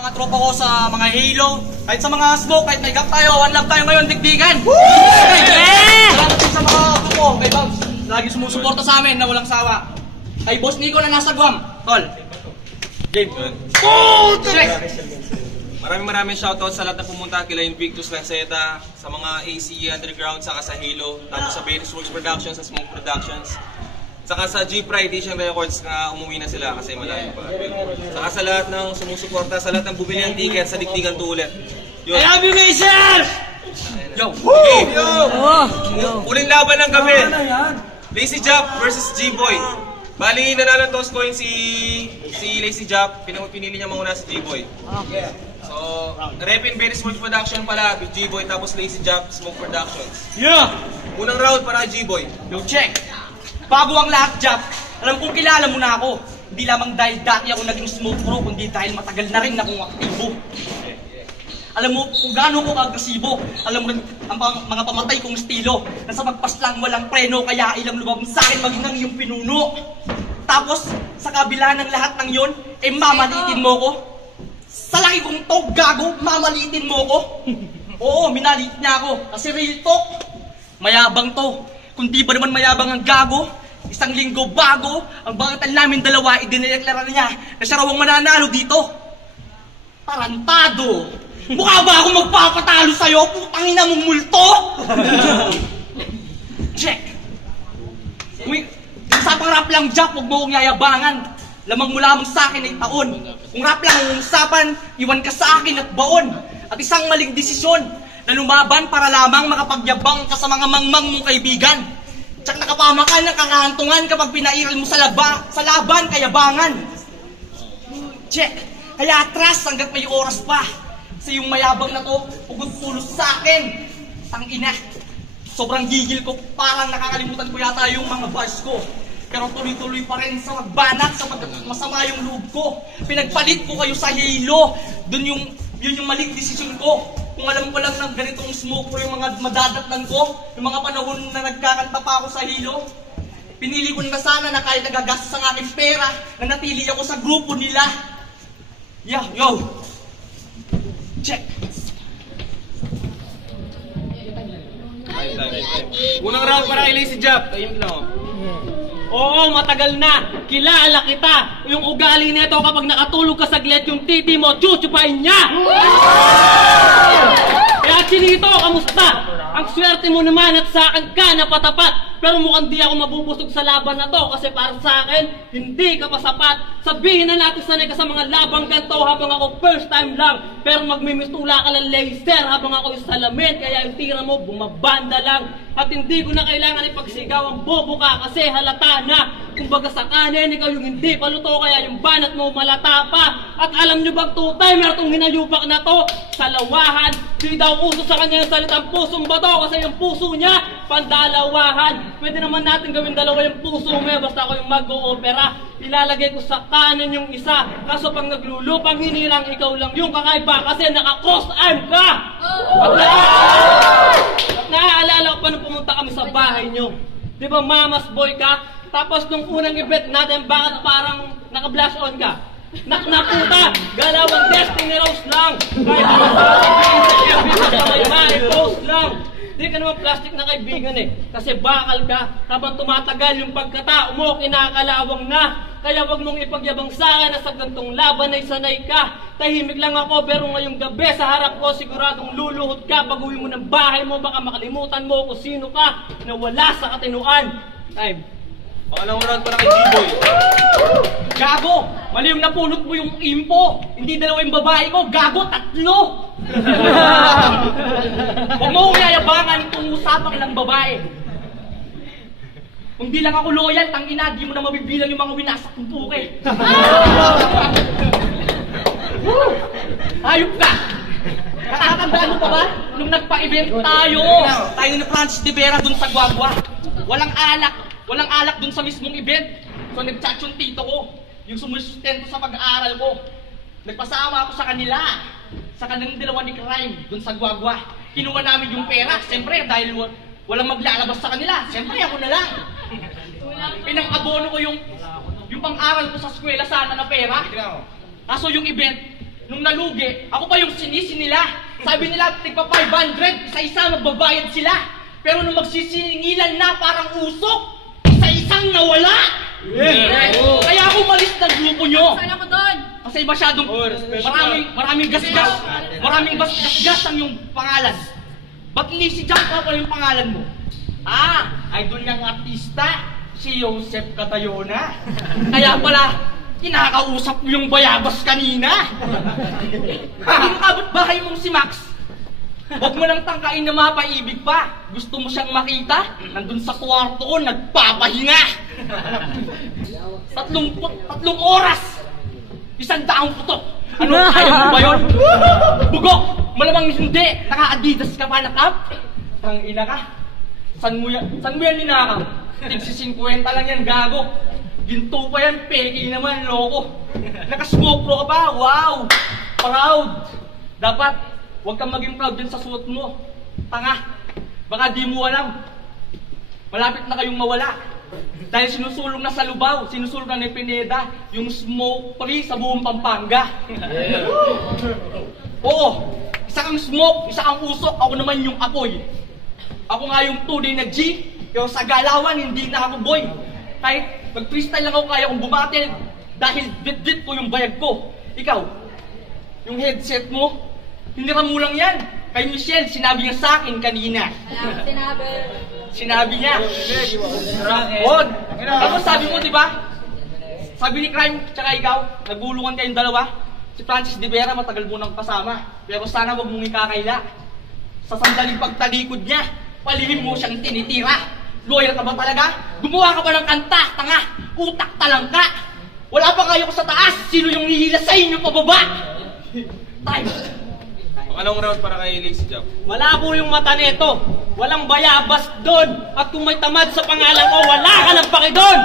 mga tropa ko sa mga Halo, kahit sa mga Smoke, kahit may gap tayo, one love tayo ngayon, digdigan! Salamat din sa mga grupo, kay Babs, lagi sumusuporta sa amin na walang sawa. Kay Boss Nico na nasa Guam, tol. Game. Maraming shoutout sa lahat na pumunta kila Invictus Lanceta, sa mga AC Underground, saka sa Halo, tapos sa Baris Works Productions, sa Smoke Productions, saka sa G-Pride Asian Records na umuwi na sila kasi malayo pa. Saka sa lahat ng sumusuporta, sa lahat ng bumili ng ticket, sa digdigan to ulit. I love you, Mason! Yo! Yo! Uling laban ng gabi. Lazy Jap versus G-Boy. Bali, nanalo ng toss coin si Lazy Jap. Pinili niya mauna si G-Boy. So, Repin Baris Works Production pala, G-Boy, tapos Lazy Jap, Smoke Productions. Yeah! Unang round para G-Boy. Yo, check! Bago ang lahat, Jap, alam kong kilala mo na ako. Hindi lamang dahil dati ako naging Smoke Pro, kundi dahil matagal na rin akong aktibo. Alam mo kung gaano ko agresibo. Alam mo rin ang mga pamatay kong estilo. Nasa magpaslang walang preno, kaya ilang lumabang sa akin maging ang iyong pinuno. Tapos, sa kabila ng lahat ng yon, mamalitin mo ko. Sa laki kong to, gago, mamalitin mo ko. Oo, minalit niya ako. Kasi real talk, mayabang to. Kung di ba naman mayabang ang gago, isang linggo bago, ang bangatal namin dalawa, idinideklara niya na siya raw ang mananalo dito. Tarantado! Mukha ba ako magpapatalo sa'yo? Putangina mong multo! Check! Usapang rap lang, Jack, huwag mo kong yayabangan. Lamang mula mong sa akin ay taon. Kung rap lang ang usapan, iwan ka sa akin at baon. At isang maling desisyon na lumaban para lamang makapagyabang ka sa mga mangmang mong kaibigan. Tsak nakapamakan ng kakahantungan kapag pinairal mo sa laban, kayabangan. Check! Kaya atras hanggat may oras pa. Sa yung mayabang na to, pugot-pulos sa akin. Tangina, sobrang gigil ko, parang nakakalimutan ko yata yung mga bars ko. Pero tuloy-tuloy pa rin sa magbanat, sa masama yung loob ko. Pinagpalit ko kayo sa Halo. Yun yung maling desisyon ko. Kung alam ko lang ng ganitong Smoke Pro yung mga madadatnan ko, yung mga panahon na nagkakanta pa ako sa Halo, pinili ko na sana na kahit nagagastos ang aking pera, na natili ako sa grupo nila. Yeah, yo! Check! Unang round para kay Lazy Jap. Ayun lang. Oo, matagal na. Kilala kita. Yung ugali nito kapag nakatulog ka saglit, yung titi mo, chuchupain niya. Kaya Chinito, kamusta? Ang swerte mo naman at sa akin ka napatapat. Pero mukhang di ako mabubusog sa laban na to kasi para sa akin, hindi ka pa sapat. Sabihin na natin sanay ka sa mga labang ganito habang ako first time lang. Pero magmimistula ka ng laser habang ako yung salamin. Kaya yung tira mo bumabanda lang. At hindi ko na kailangan ipagsigaw ang bobo ka kasi halata na. Kumbaga sa kanin, ikaw yung hindi paluto kaya yung banat mo malata pa. At alam nyo bang two-timer itong hinayupak na to? Sa lawahan, di daw uso sa kanya yung salitang pusong bato kasi yung puso niya pandalawahan. Pwede naman natin gawin dalawa yung puso mo basta ako yung mag-o-opera. Ilalagay ko sa kanan yung isa. Kaso pag naglulupang hinilang, ikaw lang yung kakaiba kasi naka-cross arm ka! At naaalala ko pa nung pumunta kami sa bahay nyo. Di ba mamas boy ka? Tapos nung unang event natin, bakit parang naka-blush on ka? Naknaputa! Galawang Destiny Rose lang! Kahit naman sa may post lang! Di ka naman plastic na kaibigan eh. Kasi bakal ka. Habang tumatagal yung pagkatao mo, kinakalawang na. Kaya wag mong ipagyabang sa akin na sa gantong laban ay sanay ka. Tahimik lang ako pero ngayong gabi sa harap ko siguradong luluhod ka. Pag uwi mo ng bahay mo, baka makalimutan mo kung sino ka na wala sa katinuan. Time. Pangalawang round para kay G-Boy. Gago! Mali yung napulot mo yung impo. Hindi dalawa yung babae ko. Gago, tatlo! Huwag mo kong yayabangan kung usapang lang babae. Kung di lang ako loyal, tangina, di mo na mabibilang yung mga winasak kong puke. Hayop ka! Nakakatandaan mo pa ba? Nung nagpa-event tayo na Francis de Vera dun sa Guagua. Walang alak dun sa mismong event. So nag-chat yung tito ko, yung sumusustento sa pag-aaral ko. Nagpasama ako sa kanila, sa kanilang dalawa ni Crime dun sa Guagua. Kinuha namin yung pera, siyempre dahil walang maglalabas sa kanila. Siyempre ako na lang. Pinang-abono ko yung pang-aral ko sa eskwela sana na pera. Kaso yung event, nung nalugi, ako pa yung sinisi nila. Sabi nila, tigpa 500, isa-isa magbabayad sila. Pero nung magsisingilan na parang usok, isa-isang nawala. Kaya ako umalis ng grupo nyo. Saan ako doon? Kasi masyadong maraming gasgas. Maraming gasgas ang yung pangalan. Ba't Lazy Jump pa pala yung pangalan mo? Idol niyang artista, si Joseph Catayona. Kaya pala, kinakausap mo yung bayabas kanina. Yung kabut-bahay mong si Max, huwag mo nang tangkain na mapaibig pa. Gusto mo siyang makita? Nandun sa kwarto ko, nagpapahinga. 3 oras. 100 putok. Ano, ayaw mo ba yun? Bugok! Malamang hindi. Naka-Adidas ka pa na Cap? Tangina ka. San mo yan ninakaw? Tigsi 50 lang yan, gago. Ginto pa yan, peki naman, loko. Naka-smoke pro ka pa, wow! Proud! Dapat, huwag kang maging proud din sa suot mo. Tanga, baka di mo alam. Malapit na kayong mawala. Dahil sinusulong na sa Lubao, sinusulong na ni Pineda, yung smoke free sa buong Pampanga. Oo, isa kang smoke, isa kang usok, ako naman yung apoy. Ako nga yung tunay na G, pero sa galawan, hindi na ako boy. Kahit mag-freestyle lang ako, kaya kong bumatil dahil bit-bit ko yung bayag ko. Ikaw, yung headset mo, hinira mo lang yan. Kay Michelle, sinabi niya sa akin kanina. Sinabi niya. Wag. Tapos sabi mo, di ba? Sabi ni Crime, tsaka ikaw, nagulungan kayong dalawa. Si Francis De Vera, matagal mo nang kasama. Pero sana wag mong ikakaila. Sa sandaling pagtalikod niya, palihim mo siyang tinitira. Lawyer ka ba talaga? Gumawa ka ba ng kanta, tanga? Utak talang ka. Wala pa kayo sa taas. Sino yung nihila sa inyo pababa? Time. Anong round para kay Lazy Jump? Malabo yung mata nito. Walang bayabas doon. At kung may tamad sa pangalan ko, wala ka ng paki doon.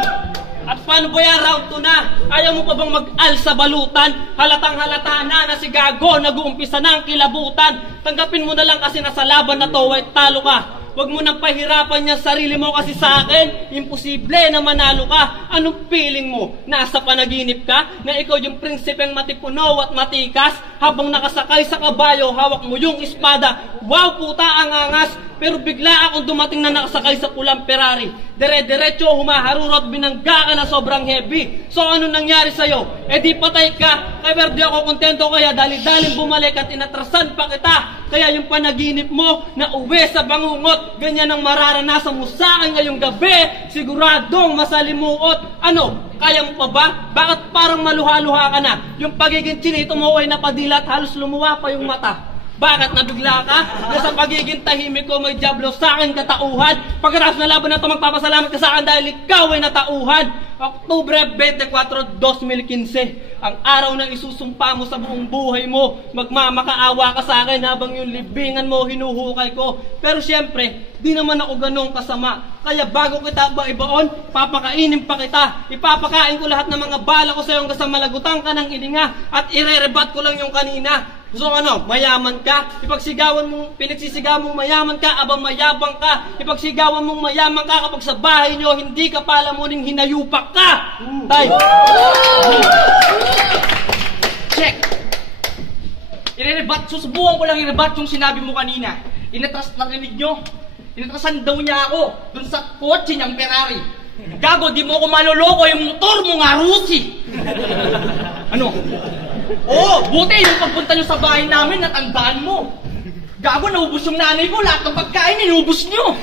At paano ba yan? Round 2 na. Ayaw mo pa bang mag-al sa balutan? Halatang halata na si Gago nag-uumpisa na ang kilabutan. Tanggapin mo na lang kasi nasa laban na to, ay talo ka. Huwag mo nang pahirapan niya sarili mo kasi sa akin, imposible na manalo ka. Anong feeling mo? Nasa panaginip ka? Na ikaw yung prinsipeng matipuno at matikas? Habang nakasakay sa kabayo, hawak mo yung espada. Wow, puta, ang angas! Pero bigla akong dumating na nakasakay sa pulang Ferrari. Dire-diretso humaharurot, binangga ka na sobrang heavy. So ano nangyari sa'yo? Eh di patay ka. Kaya di ako kontento kaya dali-daling bumalik at inatrasan pa kita. Kaya yung panaginip mo na uwi sa bangungot, ganyan ang mararanasan mo sa akin ngayong gabi. Siguradong masalimuot. Ano? Kaya mo pa ba? Bakit parang maluha-luha ka na? Yung pagiging chinito mo ay napadilat, halos lumuwa pa yung mata. Bakit nabigla ka? Na sa pagiging tahimik ko may diablo sa akin katauhan. Pagkatapos na laban na ito, magpapasalamat ka sa akin dahil ikaw ay natauhan. Oktubre 24, 2015. Ang araw na isusumpa mo sa buong buhay mo. Magmamakaawa ka sa akin habang yung libingan mo hinuhukay ko. Pero siyempre, di naman ako ganong kasama. Kaya bago kita ibaon, papakainin pa kita. Ipapakain ko lahat ng mga bala ko sa iyo hanggang sa malagutan ka ng ilinga. At irerebat ko lang yung kanina. So ano, mayaman ka? Ipagsigawan mong, pinagsisigawan mong mayaman ka, abang mayabang ka. Ipagsigawan mong mayaman ka kapag sa bahay nyo, hindi ka pala muling hinayupak ka. Tay! Check! Susubukan ko lang i-rebat yung sinabi mo kanina. Narinig nyo? Inatrasan daw niya ako dun sa kotse niyang Ferrari. Gago, di mo ako maloloko, yung motor mo nga Rusi. Ano? Oo, buti yung pagpunta nyo sa bahay namin, natandaan mo. Gago, naubos yung nanay ko, lahat ng pagkain, inubos nyo.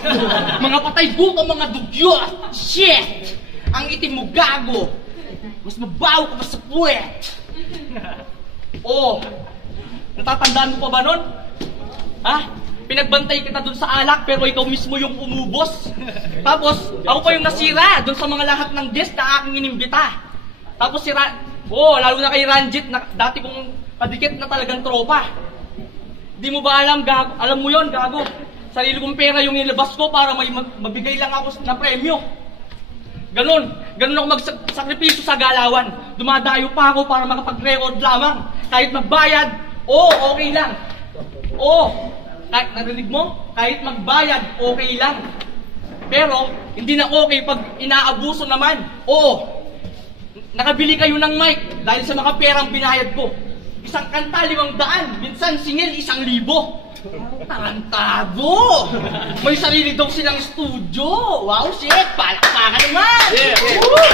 Mga patay buka, mga dugyo. Shit! Ang itim mo, gago. Mas mabaw ka pa sa puwet. Oo. Natatandaan mo pa ba nun? Ha? Pinagbantay kita dun sa alak, pero ikaw mismo yung umubos. Tapos, ako pa yung nasira dun sa mga lahat ng guest na aking inimbita. Tapos lalo na kay Ranjit, na dati kong kadikit na talagang tropa. Di mo ba alam, gago? Alam mo yon, gago? Sarili kong pera yung nilabas ko para may mabigay lang ako na premyo. Ganon ako magsakripisyo sa galawan. Dumadayo pa ako para makapag-record lamang. Kahit magbayad, okay lang. Narinig mo? Kahit magbayad, okay lang. Pero, hindi na okay pag inaabuso naman. Nakabili kayo ng mic dahil sa mga perang binayad ko. Isang kanta 500, minsan singil 1,000. Tarantado! May sarili daw silang studio! Wow, shit! Palakpakan naman! Woo!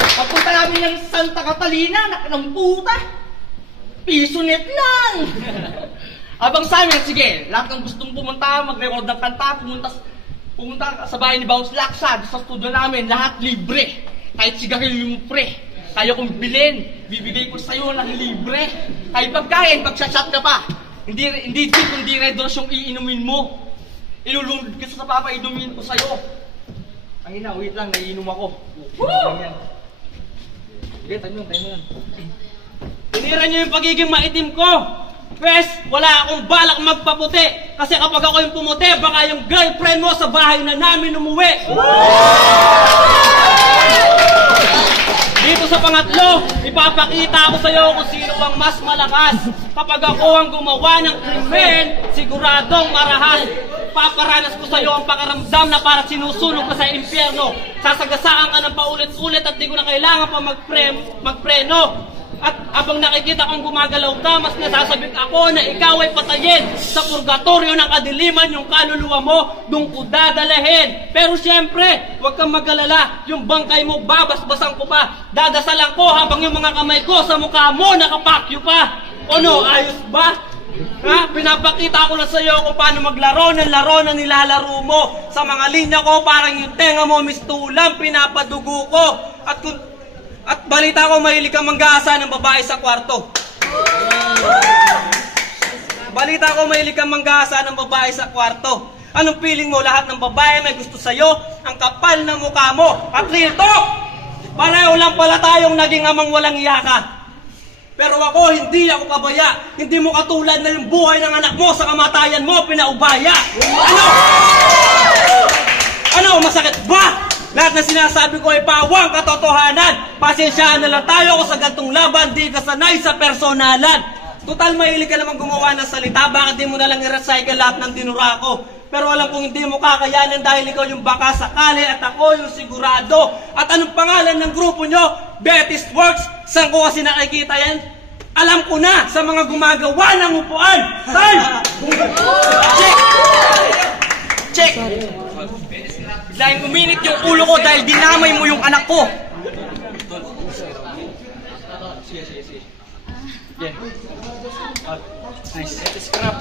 Pagpunta namin ng Santa Catalina, ng puta! Piso net lang! Abang sa amin, sige, lahat ng gustong pumunta, mag-record ng kanta, pumunta sa bahay ni Bounce Laksa, sa studio namin, lahat libre. Kahit sigarilyo mo, pre. Kaya kong bilhin, bibigay ko sa'yo ng libre. Kahit pagkain, pag-shot ka pa. Hindi Red Horse yung iinumin mo. Ilulunod ka sa papa, inumin ko sa'yo. Ay na, wait lang, naiinom ako. Woo! Sige, tayo mo yan. Tinira niyo yung pagiging maitim ko. Pwes, wala akong balak magpaputi. Kasi kapag ako yung pumuti, baka yung girlfriend mo sa bahay na namin umuwi. Dito sa pangatlo, ipapakita ko sa iyo kung sino ang mas malakas. Kapag ako ang gumawa ng krimen, siguradong marahas. Paparanas ko sa iyo ang pakaramdam na para sinusunog ka sa impyerno. Sasagasaan ka ng paulit-ulit at di ko na kailangan pa magpreno. At abang nakikita kong gumagalaw ka, mas nasasabik ako na ikaw ay patayin. Sa purgatorio ng kadiliman yung kaluluwa mo, doon ko dadalahin. Pero siyempre, huwag kang mag-alala, yung bangkay mo babasbasan ko pa. Dadasalan ko habang yung mga kamay ko sa mukha mo nakapakyo pa. O no, ayos ba? Ha? Pinapakita ko na sa iyo kung paano maglaro ng laro na nilalaro mo. Sa mga linya ko, parang yung tenga mo mistulang, pinapadugo ko. At balita ko, mahilig kang manggaasa ng babae sa kwarto. Balita ko, mahilig kang manggaasa ng babae sa kwarto. Anong feeling mo? Lahat ng babae may gusto sa'yo? Ang kapal ng mukha mo. At real talk! Pareho lang pala tayong naging amang walang iyaka. Pero ako, hindi ako pabaya. Hindi mo katulad na yung buhay ng anak mo sa kamatayan mo, pinaubaya. Ano? Masakit ba? Lahat na sinasabi ko ay pawang katotohanan. Pasensyahan na lang tayo kung sa gantong laban, di ka sanay sa personalan. Total, mahilig ka naman gumawa ng salita, bakit di mo na lang i-recycle lahat ng dinura ko? Pero alam kong hindi mo kakayanan dahil ikaw yung baka sakali at ako yung sigurado. At anong pangalan ng grupo nyo? Betis Works. Saan ko kasi nakikita yan? Alam ko na sa mga gumagawa ng upuan. Time! Check! Biglang uminit yung ulo ko dahil dinamay mo yung anak ko. Sige. Yeah. Nice. Scrap.